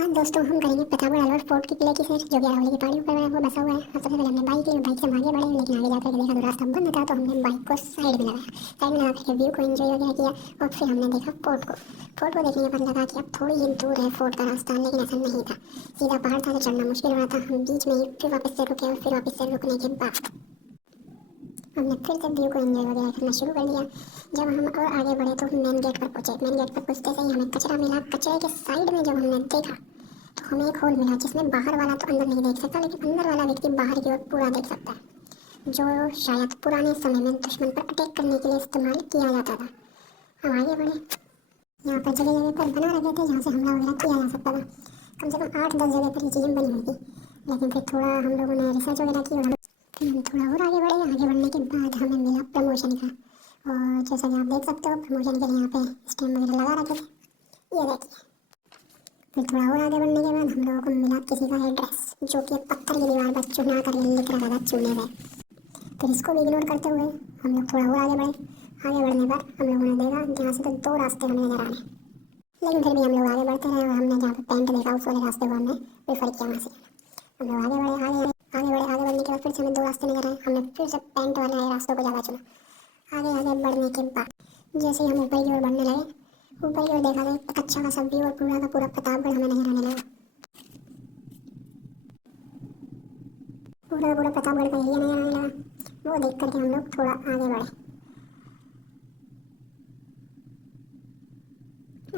आज दोस्तों हम करेंगे प्रतापगढ़ अलवर फोर्ट की किले की सैर, जो कि अरावली की पहाड़ियों पर वो बसा हुआ है। सबसे पहले हमने बाइक ली, बाइक से हम आगे बढ़े, लेकिन आगे जाकर के देखा तो रास्ता बंद था, तो हमने बाइक को साइड में लगाया। साइड में लगा करके व्यू को एंजॉय वगैरह किया, और फिर हमने देखा फोर्ट को। फोर्ट को देखने के बाद लगा कि अब थोड़ी ही दूर है फोर्ट का रास्ता, लेकिन ऐसा नहीं था। सीधा पहाड़ था तो चढ़ना मुश्किल हो रहा था। हम बीच में ही फिर वापस से रुके, और फिर वापस से रुकने के बाद हमने फिर से व्यू को एंजॉय वगैरह करना शुरू कर दिया। जब हम और आगे बढ़े तो मेन गेट पर पहुंचे। मेन गेट पर पहुंचते ही हमें कचरा मिला। कचरे के साइड में जब हमने देखा तो हमें एक होल मिला, जिसमें बाहर वाला तो अंदर नहीं देख सकता, लेकिन अंदर वाला व्यक्ति बाहर की ओर पूरा देख सकता है, जो शायद पुराने समय में दुश्मन पर अटैक करने के लिए इस्तेमाल किया जाता था। हम आगे बढ़े। यहाँ पर जगह जगह पर बना रखे थे जहाँ से हमला वगैरह किया जा सकता था। कम से कम 8-10 जगह पर ये चीज़ें बनी हुई थी। लेकिन फिर थोड़ा हम लोगों ने रिसर्च वगैरह की, और हम थोड़ा और आगे बढ़े। आगे बढ़ने के बाद हमें मिला प्रमोशन का, और जैसा कि आप देख सकते हो प्रमोशन के लिए यहाँ पे स्टैम्प वगैरह लगा रखे थे, ये देखिए। फिर थोड़ा और आगे बढ़ने के बाद हम लोगों को मिला किसी का एड्रेस, जो कि एक पत्थर की दीवार पर चुना कर लिख रखा था, चुने में। फिर इसको भी इग्नोर करते हुए हम लोग थोड़ा और आगे बढ़े। आगे बढ़ने पर हम लोगों ने देखा यहाँ से तो 2 रास्ते हमें नजर आ रहे, लेकिन फिर भी हम लोग आगे बढ़ते रहे, और हमने जहाँ पे पेंट देखा उस वाले रास्ते को हमने प्रेफर किया। वहाँ से हम लोग आगे बढ़े, आगे बढ़ने के बाद फिर से हमें 2 रास्ते नजर आए। हमने फिर से पेंट वाले रास्तों को ज़्यादा चुना। आगे आगे बढ़ने के बाद जैसे ही हम ऊपर की ओर बढ़ने लगे, ऊपर की ओर देखा तो एक अच्छा खासा व्यू और पूरा का पूरा प्रतापगढ़ हमें नजर आने लगा। पूरा का पूरा प्रतापगढ़ का एरिया नजर आने लगा। वो देख करके हम लोग थोड़ा आगे बढ़े।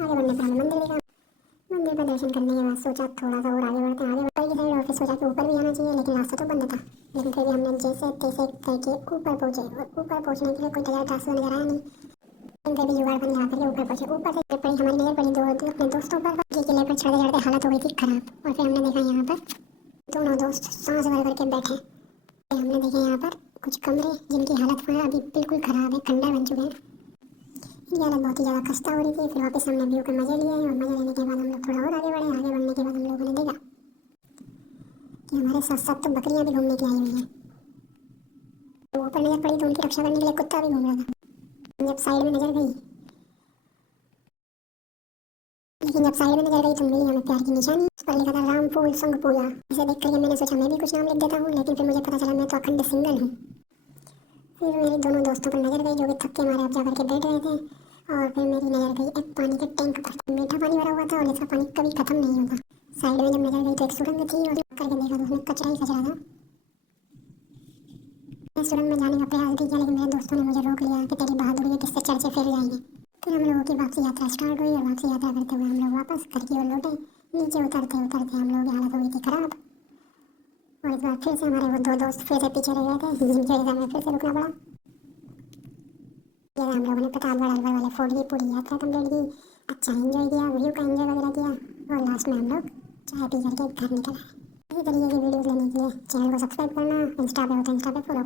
आगे बढ़ने पर हमें मंदिर दिखा। मंदिर पर दर्शन करने के बाद सोचा थोड़ा सा और आगे बढ़ते हैं। आगे ऊपर की साइड, और फिर सोचा कि ऊपर भी आना चाहिए, लेकिन रास्ता तो बंद था। लेकिन फिर भी हमने जैसे तैसे करके ऊपर पहुंचे, और ऊपर पहुंचने के लिए कोई तैयार रास्ता नजर आया नहीं। लेकिन फिर भी जुगाड़ बन लगा करके ऊपर पहुंचे। ऊपर से पड़ी हमारी नजर पड़ी दो अपने दोस्तों पर, जो किले पर चढ़ते चढ़ते हालत हो गई थी खराब। और फिर हमने देखा यहाँ पर दोनों दोस्त सांस भर करके बैठे। हमने देखे यहाँ पर कुछ कमरे जिनकी हालत अभी बिल्कुल खराब है, खंडर बन चुके हैं। इनकी हालत बहुत ही ज़्यादा खस्ता हो रही थी। फिर वापस हमने व्यू के मजे लिए, और मजे लेने के बाद हम लोग थोड़ा और आगे बढ़े। आगे बढ़ने के बाद हम लोगों ने देखा कि हमारे साथ साथ तो बकरियां भी घूमने के लिए आई हुई हैं। तो ऊपर नजर पड़ी तो उनकी रक्षा करने के लिए कुत्ता भी घूम रहा था। जब साइड में नजर गई लेकिन जब साइड में नजर गई तो मिली हमें प्यार की निशानी। उस पर लिखा था राम फूल संग पूजा। इसे देख करके मैंने सोचा मैं भी कुछ नाम लिख देता हूँ, लेकिन फिर मुझे पता चला मैं तो अखंड सिंगल हूँ। फिर मेरी दोनों दोस्तों पर नजर गई, जो कि थक्के मारे अब जा करके बैठ रहे थे। और फिर मेरी नजर गई एक पानी के टैंक पर। मीठा पानी भरा हुआ था, और इसका पानी कभी खत्म नहीं होता। साइड में जब नजर गई तो एक सुरंग थी, और करके देखा तो उसमें कचरा ही कचरा था। मैं सुरंग में जाने का प्रयास भी किया, लेकिन मेरे दोस्तों ने मुझे रोक लिया कि तेरी बहादुरी के किस्से चर्चे फैल जाएंगे। फिर हम लोगों की वापसी यात्रा स्टार्ट हुई, और वापसी यात्रा करते हुए हम लोग वापस घर की ओर लौटे। नीचे उतरते उतरते हम लोगों की हालत हो गई थी खराब, और इस बार फिर से हमारे वो 2 दोस्त फिर से पीछे रह गए थे, जिनकी वजह से हमें फिर से रुकना पड़ा। ये हम लोगों ने प्रतापगढ़ अलवर वाले फोर्ट की पूरी यात्रा कंप्लीट की। अच्छा एंजॉय किया, व्यू का एंजॉय वगैरह किया, और लास्ट में हम लोग चाय पी करके घर निकल आए। इसी तरीके की वीडियोस लेने के लिए चैनल को सब्सक्राइब करना, इंस्टा पे हो तो इंस्टा पे फॉलो